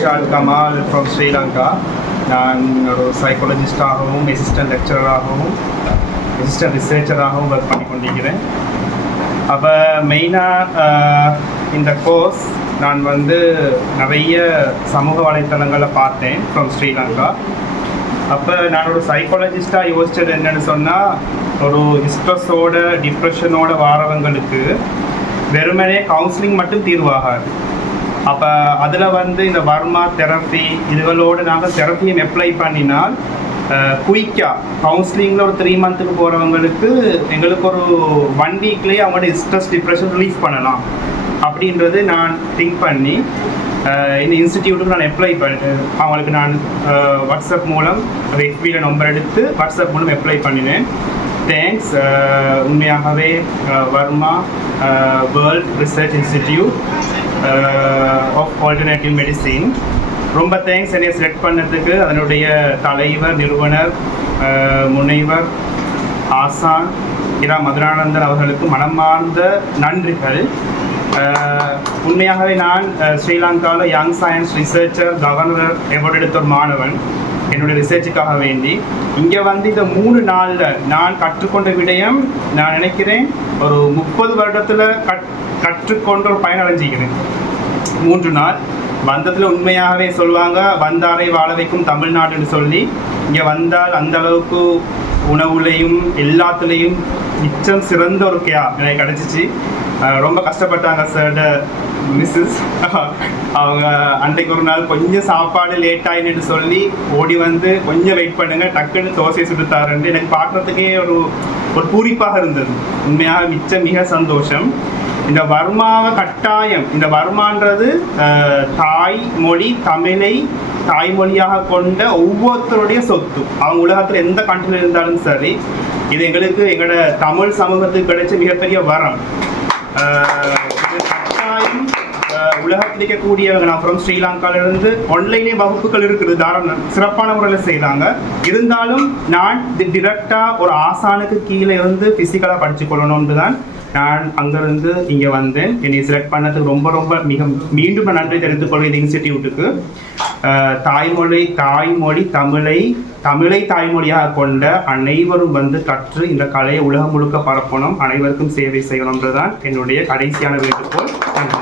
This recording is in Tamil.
Irshad Kamal from Sri Lanka. நான் ஒரு சைக்காலஜிஸ்டாகவும் அசிஸ்டன்ட் லெக்சரராகவும் அசிஸ்டன்ட் ரிசர்ச்சராகவும் ஒர்க் பண்ணி கொண்டிருக்கிறேன். அப்போ மெயினாக இந்த கோர்ஸ் நான் வந்து நிறைய சமூக வலைத்தளங்களை பார்த்தேன் ஃப்ரம் ஸ்ரீலங்கா. அப்போ நான் ஒரு சைக்காலஜிஸ்டாக யோசித்தது என்னென்னு சொன்னால், ஒரு ஸ்ட்ரெஸ்ஸோட டிப்ரெஷனோட வாரவங்களுக்கு வெறுமனே கவுன்சிலிங் மட்டும் தீர்வாகாது. அப்போ அதில் வந்து இந்த வர்மா தெரப்பி இதுகளோடு நாங்கள் தெரப்பியும் அப்ளை பண்ணினால் குயிக்காக கவுன்சிலிங்கில் ஒரு 3 மந்த்துக்கு போகிறவங்களுக்கு எங்களுக்கு ஒரு 1 வீக்லேயே அவங்களோட ஸ்ட்ரெஸ் டிப்ரெஷன் ரிலீஃப் பண்ணலாம் அப்படின்றது நான் திங்க் பண்ணி இந்த இன்ஸ்டிடியூட்டுக்கு நான் அப்ளை அவங்களுக்கு நான் வாட்ஸ்அப் மூலம் எஃபியில் நம்பர் எடுத்து வாட்ஸ்அப் மூலம் அப்ளை பண்ணினேன். தேங்க்ஸ். உண்மையாகவே Varma world research institute of alternative medicine ரொம்ப தேங்க்ஸ் என்னை செலக்ட் பண்ணதுக்கு. அதனுடைய தலைவர், நிறுவனர், முனைவர், ஆசான் இரா மதுரானந்தன் அவர்களுக்கு மனமார்ந்த நன்றிகள். உண்மையாகவே நான் ஸ்ரீலங்காவில் young science researcher governor award எடுத்த ஒரு மாணவன். என்னுடைய ரிசர்ச்சுக்காக வேண்டி இங்கே வந்து இந்த 3 நாளில் நான் கற்றுக்கொண்ட விடயம் நான் நினைக்கிறேன் ஒரு 30 வருடத்தில் கற்றுக்கொண்ட ஒரு பயனடைஞ்சிக்கிறேன். 3 நாள் வந்ததில் உண்மையாகவே சொல்லுவாங்க, வந்தாரை வாழ வைக்கும் தமிழ்நாடுன்னு சொல்லி. இங்கே வந்தால் அந்த அளவுக்கு உணவுலையும் எல்லாத்துலேயும் மிச்சம் சிறந்த ஒரு எனக்கு கிடச்சிச்சு. ரொம்ப கஷ்டப்பட்டாங்க சார் மிஸ்ஸஸ். அவங்க அன்றைக்கு ஒரு நாள் கொஞ்சம் சாப்பாடு லேட் ஆகின்னு சொல்லி ஓடி வந்து கொஞ்சம் வெயிட் பண்ணுங்க, டக்குன்னு தோசை சுட்டுத்தாருன்ட்டு எனக்கு பார்க்குறதுக்கே ஒரு பூரிப்பாக இருந்தது. உண்மையாக மிக சந்தோஷம். இந்த வர்மாவை கட்டாயம், இந்த வர்மான்றது தாய்மொழி தமிழை தாய்மொழியாக கொண்ட ஒவ்வொருத்தருடைய சொத்து. அவங்க உலகத்தில் எந்த கண்ட்ரியில் இருந்தாலும் சரி, இது எங்களுக்கு எங்களோட தமிழ் சமூகத்துக்கு கிடைச்ச மிகப்பெரிய வரம். கட்டாயம் உலகத்தில் இருக்கக்கூடியவங்க, நான் ஃப்ரம் ஸ்ரீலங்காவிலிருந்து ஆன்லைனே வகுப்புகள் இருக்குது, தாராளம் சிறப்பான முறையில் செய்கிறாங்க. இருந்தாலும் நான் டிரெக்டாக ஒரு ஆசானுக்கு கீழே இருந்து ஃபிசிக்கலாக படித்து கொள்ளணும்னு தான் நான் அங்கேருந்து இங்கே வந்தேன். என்னை செலக்ட் பண்ணதுக்கு ரொம்ப மீண்டும் நன்றி தெரிவித்துக் கொள்வேன் இந்த இன்ஸ்டிடியூட்டுக்கு. தாய்மொழி தமிழை தாய்மொழியாக கொண்ட அனைவரும் வந்து கற்று இந்த கலையை உலகம் முழுக்க பரப்பணும், அனைவருக்கும் சேவை செய்யணும்ன்றதான் என்னுடைய கடைசியான வேண்டுகோள். நன்றி.